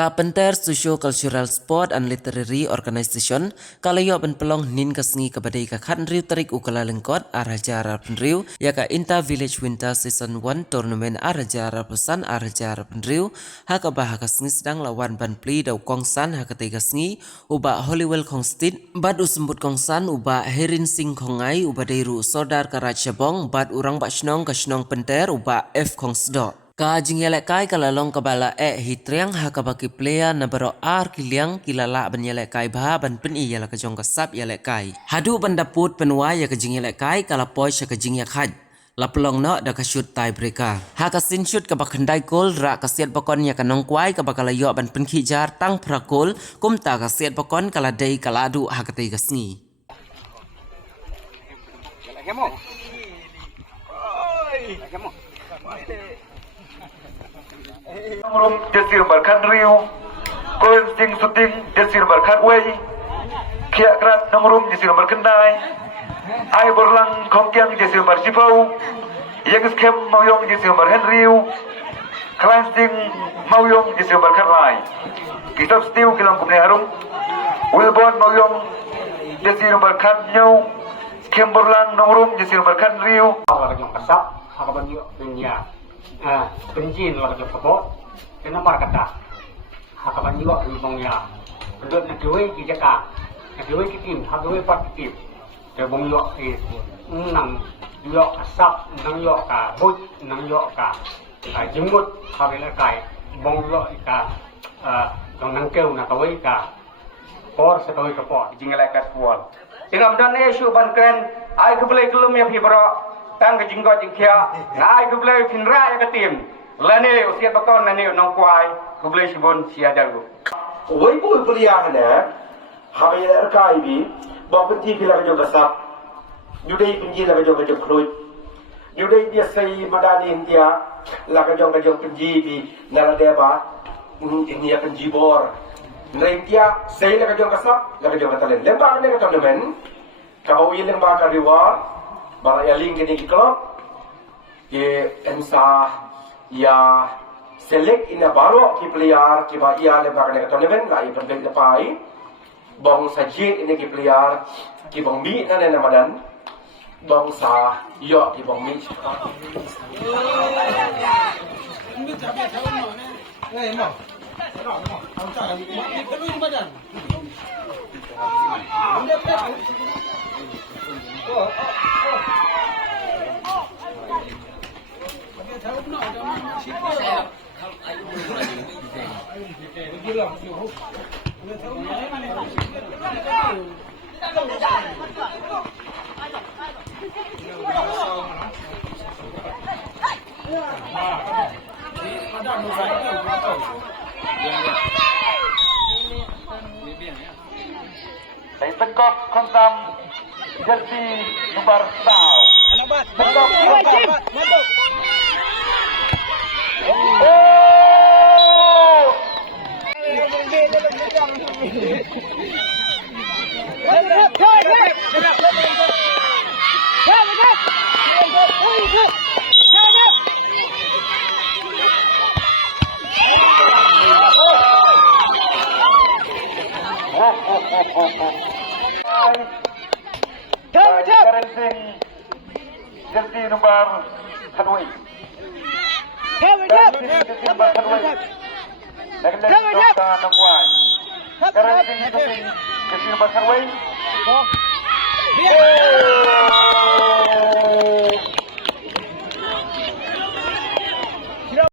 Carpenter Socio-Cultural Sport and Literary Organization kalayo ben pelong nin kasngi kabadai ka khan riu tarik ukala lengkot araja arapan riu ya ka Inter Village Winter Season 1 Tournament araja arapasan araja arapan riu ha ka bah kasngi sedang lawan ban pli dau kongsan ha ka tei kasngi uba Hollywell Kongstit bad usembut kongsan uba Herin Sing Kongai uba deiru sodar karaj Sabong bad urang bak snong ka snong penter uba F Kongsdo ka jingelek kai kalalong kabala hitriang ha kabaki player na baro ar kiliang kilala ban yelek kai bah ban pen i yala ka jong ka sap yelek kai hadu ban daput penwa ya ka jingelek kai kala poi sha ka jingyak haj lapelong no da ka shoot tie breaker ha ka sin shoot ka bakhandai gol ra ka siat bakon ya ka nong kwai ka bakala yo ban pen khijar tang prakol kum ta ka siat bakon kala dei kala adu ha ka tei ka sngi Rum Jasir Barkan Riu Koin Sing Suting Jasir Barkan Wei Kia Krat Nongrum Jasir Barkan Dai Ai Borlang Kongkiang Jasir Barsipau Yang Skem Mauyong Jasir Barkan Riu Klein Sing Mauyong Jasir Barkan Lai Kisap Stiu Kilang Kumne Harum Wilbon Mauyong Jasir Barkan Nyau Skem Borlang Nongrum Jasir Barkan Riu Kalau yang kasap, hakapan yuk dunia. Penjin lah kerja kebot, kena markata. Hakapan yuk ribongnya. Berdua negeri kijaka, negeri kitim, negeri part kitim. Terbong yuk nang yuk kasap, nang yuk ka bud, nang yuk ka jemut, kabel kai, bong yuk ka nang keu na kawai ka por sekawai ka por. Jingelek kat kual Dengan dan isu banken, ai kebelai kelum ya fibro. Tang ke jinggot jingkia, ngai ke belai finra ya ke tim. Lani usia bakon nani nong kuai, ke belai sibon sia dalu. Woi pun pria hana, habai erkai bi, bawa penji pila kerja besar, judai penji lah kerja kelut, judai dia sei madani India, lah kerja penji bi, nara deba, ini ya penji bor, nara India sei lah kerja besar, lah kerja betalen. Lembang ni kerja tournament, kau ini lembang kariwar. Bara ya link ini klub ye emsa ya select ina baro ki player ki ba ia le bakane tournament la i pendek lepai bong sajit ini ki player ki bong mi na na madan bong sa yo ki bong mi Saya tegak kontam jersey nomor 10. Tegak kontam. Jersey nomor kedua. Jersey nomor kedua. Negeri Kota Nongkuai. Jersey nomor kedua.